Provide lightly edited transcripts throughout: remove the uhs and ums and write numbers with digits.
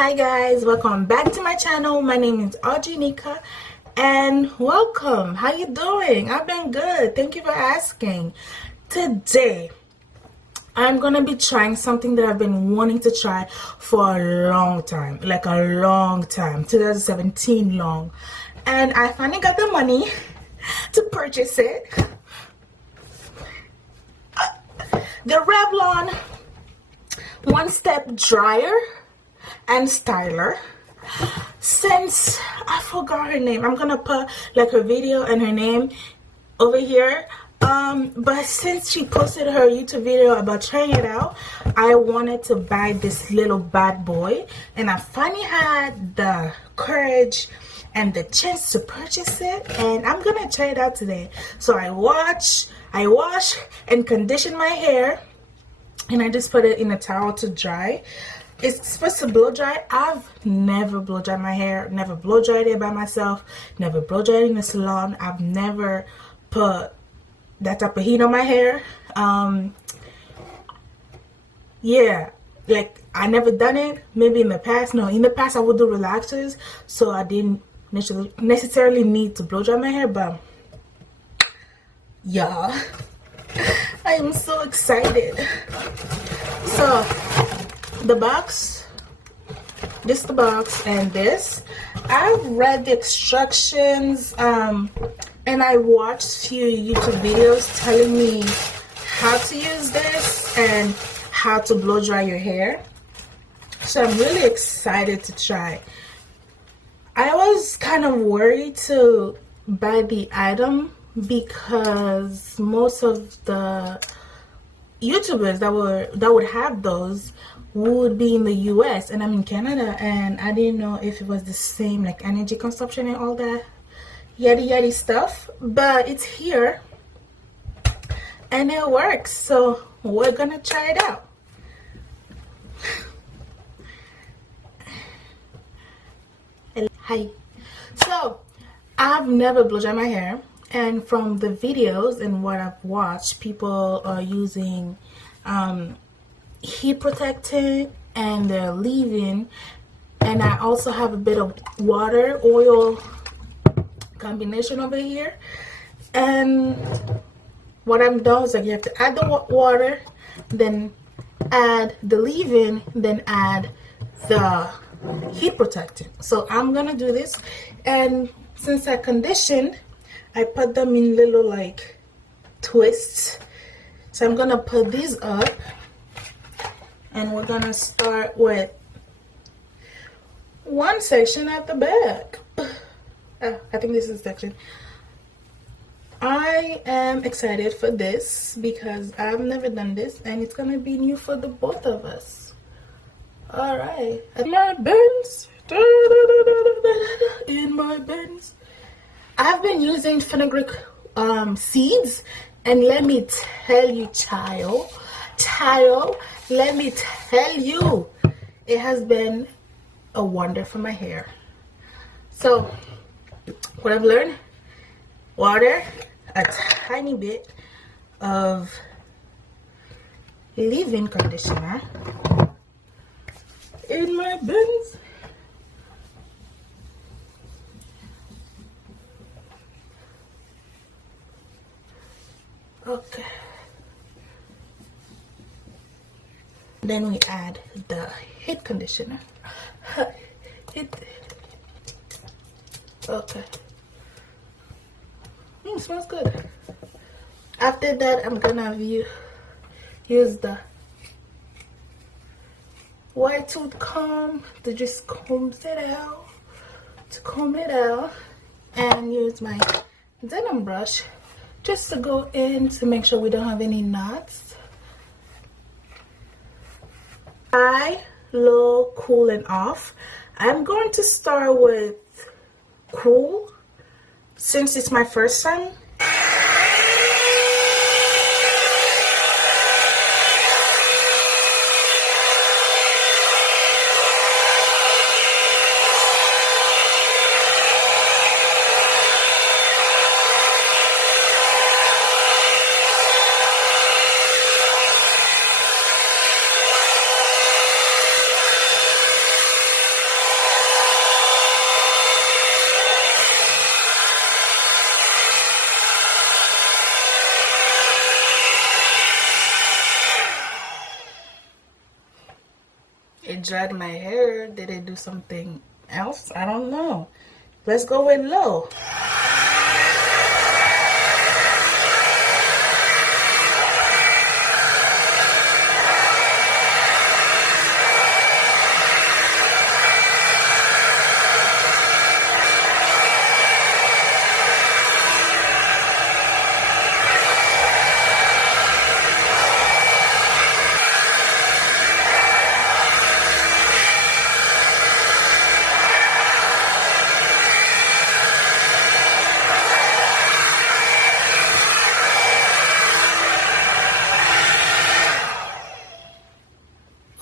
Hi guys, welcome back to my channel. My name is Audrey Neka and welcome. How you doing? I've been good. Thank you for asking. Today I'm gonna be trying something that I've been wanting to try for a long time, like a long time, 2017 long, and I finally got the money to purchase it. The Revlon one-step dryer and styler. Since I forgot her name, I'm gonna put like her video and her name over here, but since she posted her YouTube video about trying it out, I wanted to buy this little bad boy, and I finally had the courage and the chance to purchase it, and I'm gonna try it out today. So I wash and condition my hair, and I just put it in a towel to dry. It's supposed to blow dry. I've never blow dried my hair, never blow dried it by myself, never blow dried in a salon. I've never put that type of heat on my hair. Yeah, like I never done it. Maybe in the past, no, in the past I would do relaxers, so I didn't necessarily need to blow dry my hair. But yeah, I am so excited. So the box, this is the box, and this, I've read the instructions and I watched few YouTube videos telling me how to use this and how to blow dry your hair. So I'm really excited to try. I was kind of worried to buy the item because most of the YouTubers that would have those would be in the US, and I'm in Canada, and I didn't know if it was the same, like energy consumption and all that yaddy stuff. But it's here and it works, so we're gonna try it out. Hi. So I've never blow dried my hair, and from the videos and what I've watched, people are using heat protectant and they're leave-in, and I also have a bit of water oil combination over here. And what I'm doing is, like, you have to add the water, then add the leave-in, then add the heat protectant. So I'm gonna do this, and since I conditioned, I put them in little like twists. So I'm gonna put these up, and we're gonna start with one section at the back. I think this is the section. I am excited for this because I've never done this, and it's gonna be new for the both of us. All right, in my Benz, in my Benz. I've been using fenugreek seeds, and let me tell you, child, let me tell you, it has been a wonder for my hair. So what I've learned: water, a tiny bit of leave-in conditioner in my Benz. Okay. Then we add the heat conditioner. Okay. Smells good. After that, I'm gonna use the white tooth comb to just comb it out, and use my denim brush just to go in to make sure we don't have any knots. High, low, cool, and off. I'm going to start with cool since it's my first time. dried my hair. Did it do something else? I don't know. Let's go with low.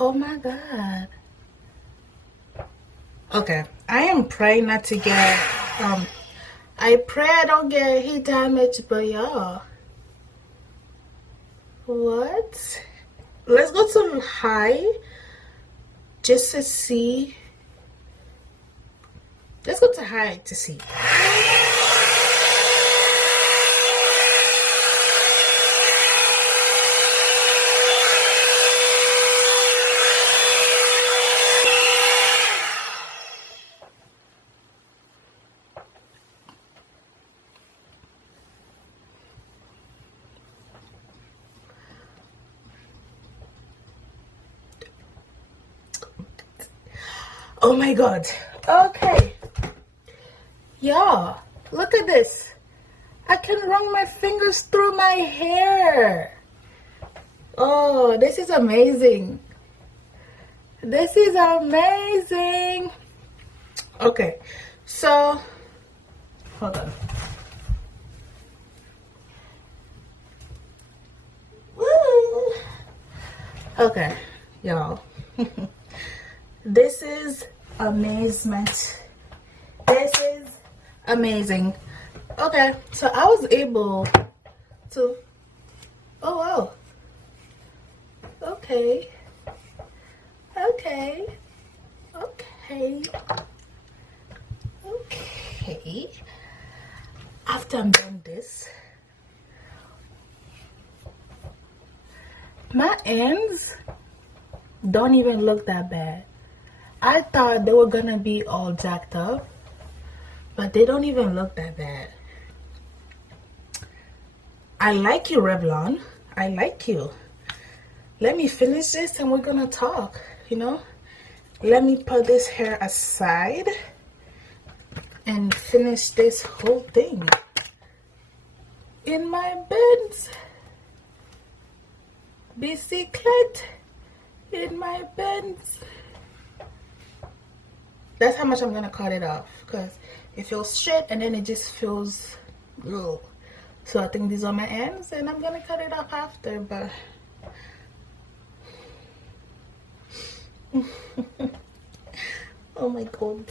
Oh my god. Okay, I am praying not to get I pray I don't get heat damage, but y'all, what? Let's go to high just to see. Let's go to high to see. Oh my god. Okay. Y'all, look at this. I can run my fingers through my hair. Oh, this is amazing. This is amazing. Okay, so hold on. Woo. Okay, y'all. This is amazement. This is amazing. Okay, so I was able to, oh wow, okay, okay, okay, okay. After I'm done this, my ends don't even look that bad. I thought they were gonna be all jacked up, but they don't even look that bad. I like you, Revlon. I like you. Let me finish this and we're gonna talk, you know? Let me put this hair aside and finish this whole thing. In my beds. Bicyclette. In my beds. That's how much I'm gonna cut it off, because it feels straight and then it just feels ugh. So I think these are my ends and I'm gonna cut it off after, but oh my god.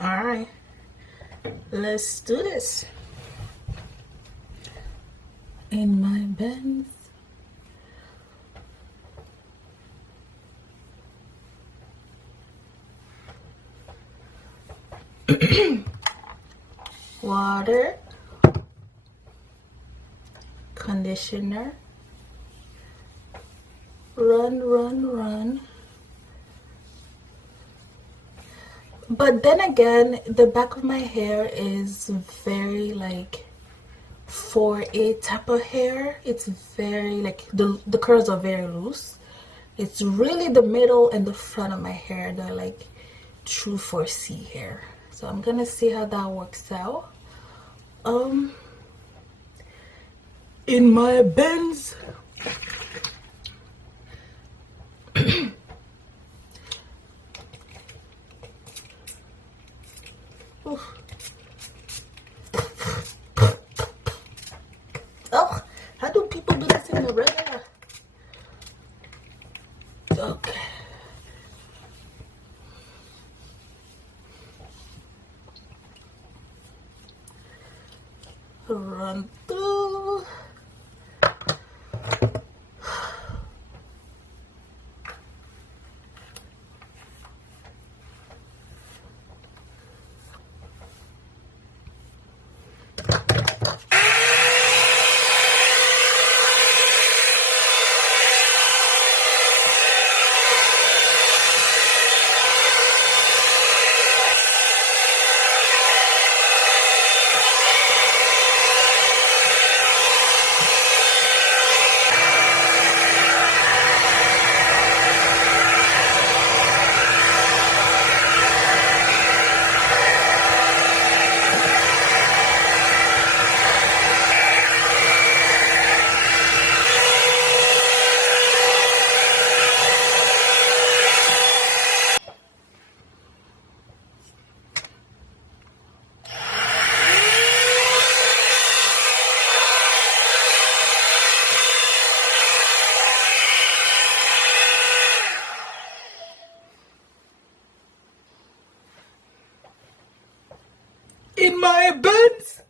All right, let's do this. In my bends. Water, conditioner, run. But then again, the back of my hair is very like 4A type of hair. It's very like the curls are very loose. It's really the middle and the front of my hair that are like true 4C hair. So I'm gonna see how that works out. In my bends. Oh, how do people do this in the regular? Okay. Run through. in my buns.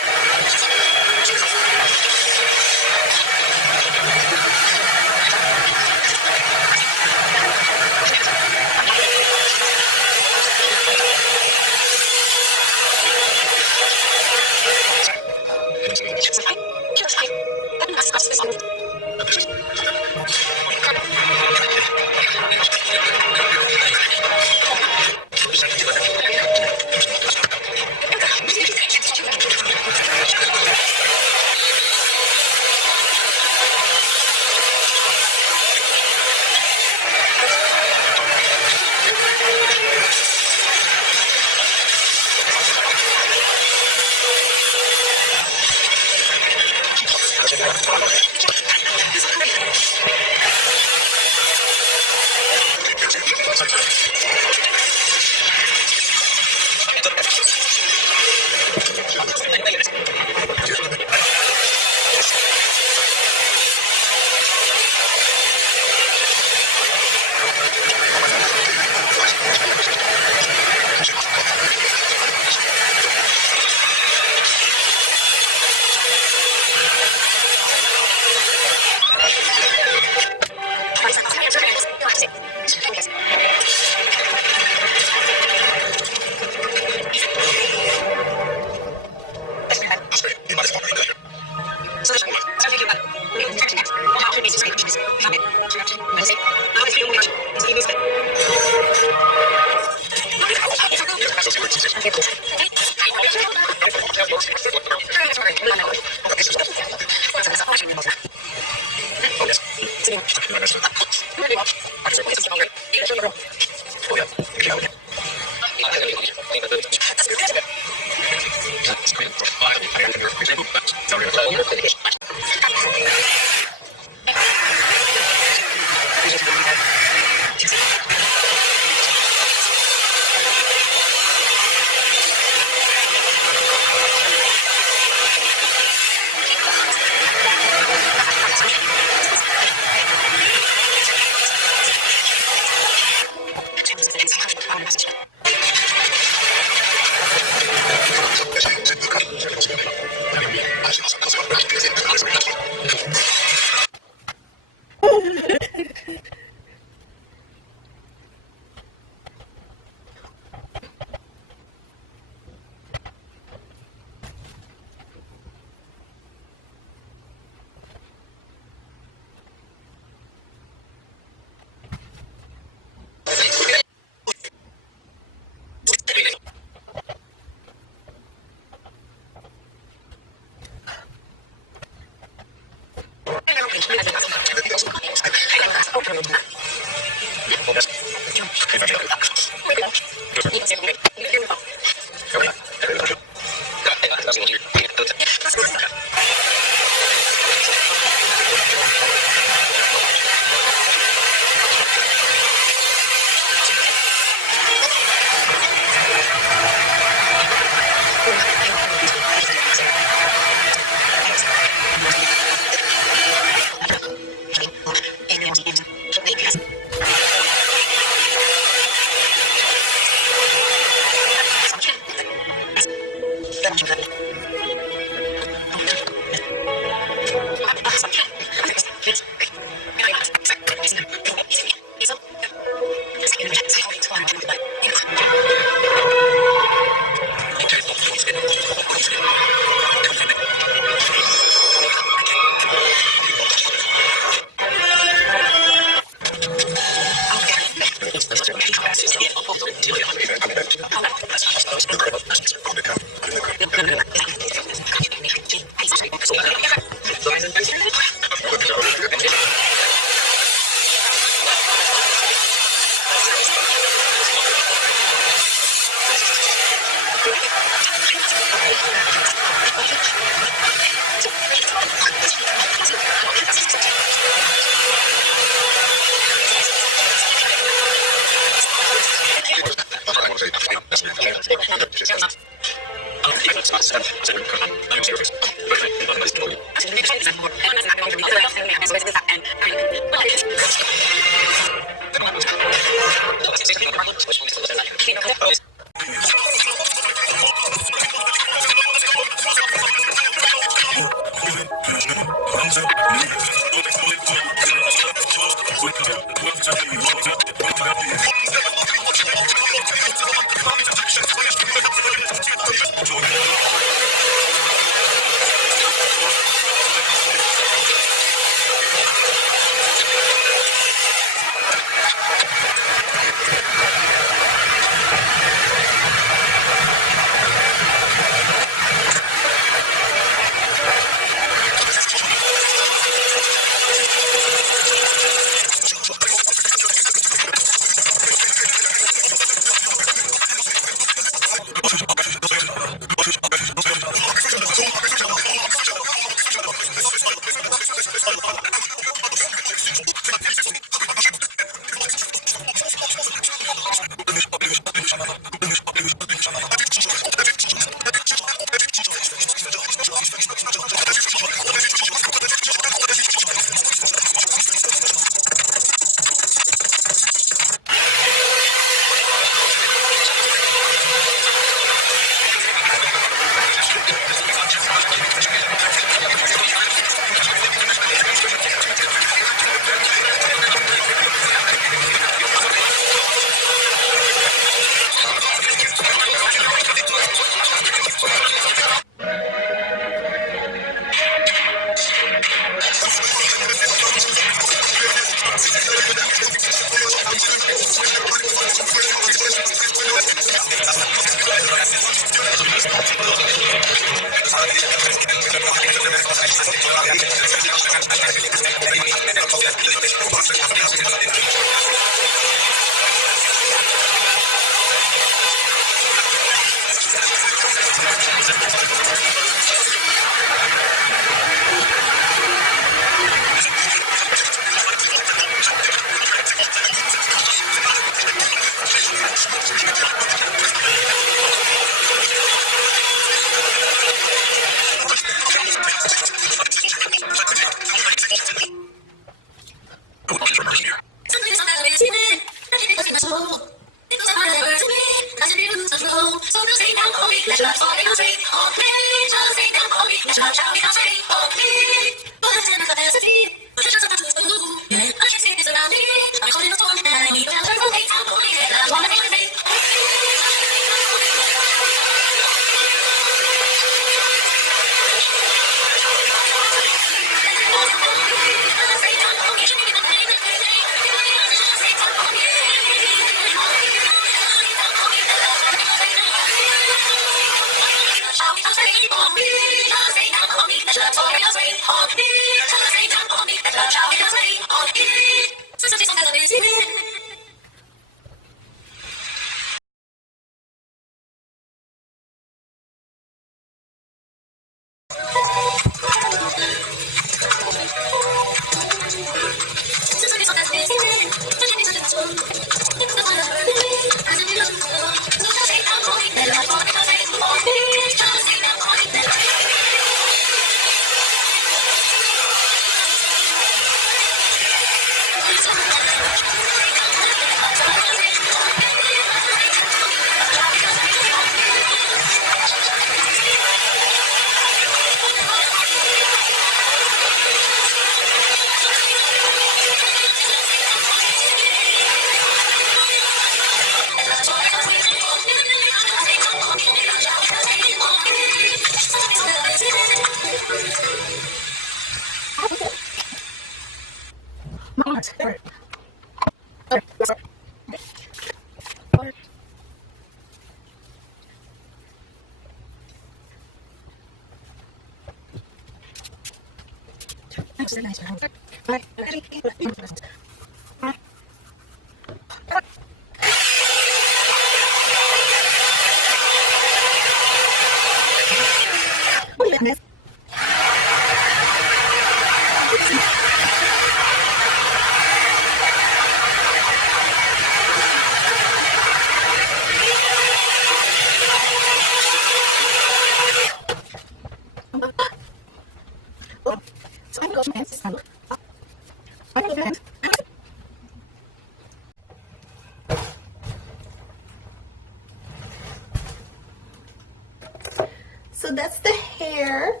So that's the hair.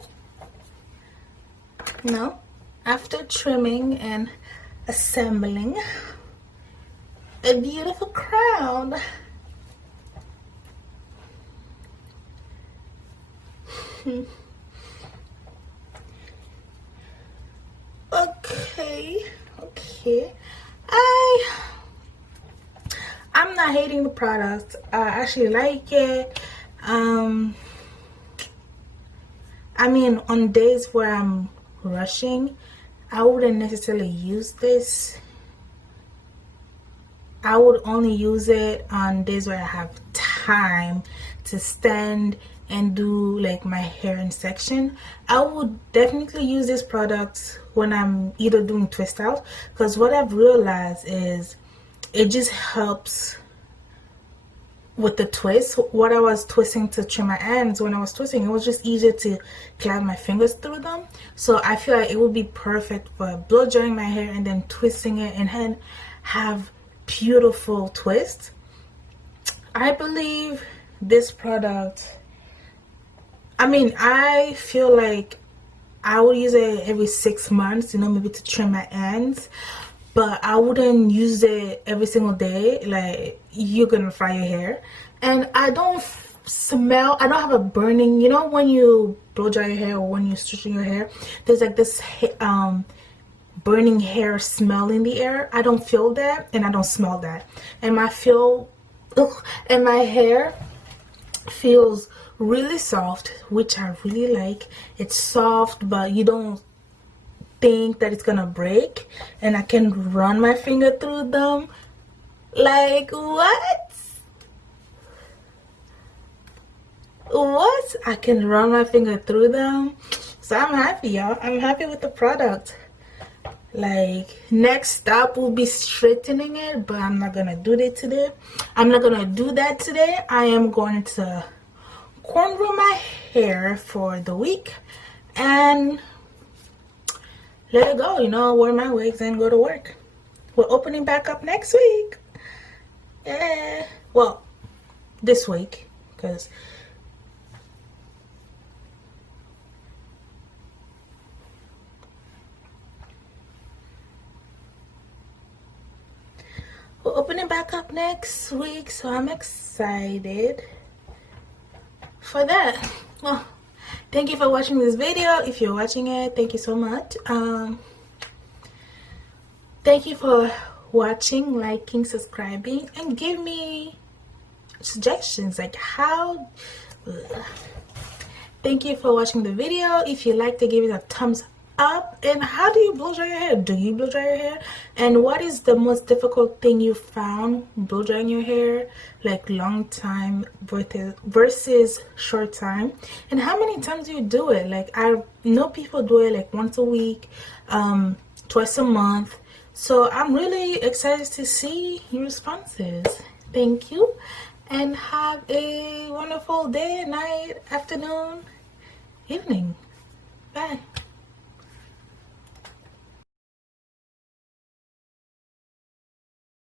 Now, after trimming and assembling a beautiful crown. Okay. I'm not hating the product. I actually like it. I mean, on days where I'm rushing, I wouldn't necessarily use this. I would only use it on days where I have time to stand and do like my hair in section. I would definitely use this product when I'm either doing twist out, because what I've realized is it just helps with the twist. What I was twisting to trim my ends, when I was twisting, it was just easier to glide my fingers through them. So I feel like it would be perfect for blow drying my hair and then twisting it and then have beautiful twists. I believe this product, I mean, I feel like I would use it every 6 months, you know, maybe to trim my ends, but I wouldn't use it every single day. Like, you're gonna fry your hair. And I don't smell, I don't have a burning, you know, when you blow dry your hair or when you're stretching your hair, there's like this burning hair smell in the air. I don't feel that, and I don't smell that. And my hair feels really soft, which I really like. It's soft, but you don't think that it's gonna break, and I can run my finger through them. Like, what? I can run my finger through them. So I'm happy, y'all. I'm happy with the product. Like, next step will be straightening it, but I'm not gonna do that today. I am going to cornrow my hair for the week and let it go, you know, wear my wigs and go to work. We're opening back up next week. Yeah, well, this week, because we're opening back up next week, so I'm excited for that. Well, thank you for watching this video. If you're watching it, thank you so much. Thank you for watching, liking, subscribing, and give me suggestions like how. Thank you for watching the video. If you like to give it a thumbs up. And how do you blow dry your hair? Do you blow dry your hair? And what is the most difficult thing you found blow drying your hair, like long time versus short time? And how many times do you do it? Like, I know people do it like once a week, twice a month. So I'm really excited to see your responses. Thank you, and have a wonderful day, night, afternoon, evening. Bye.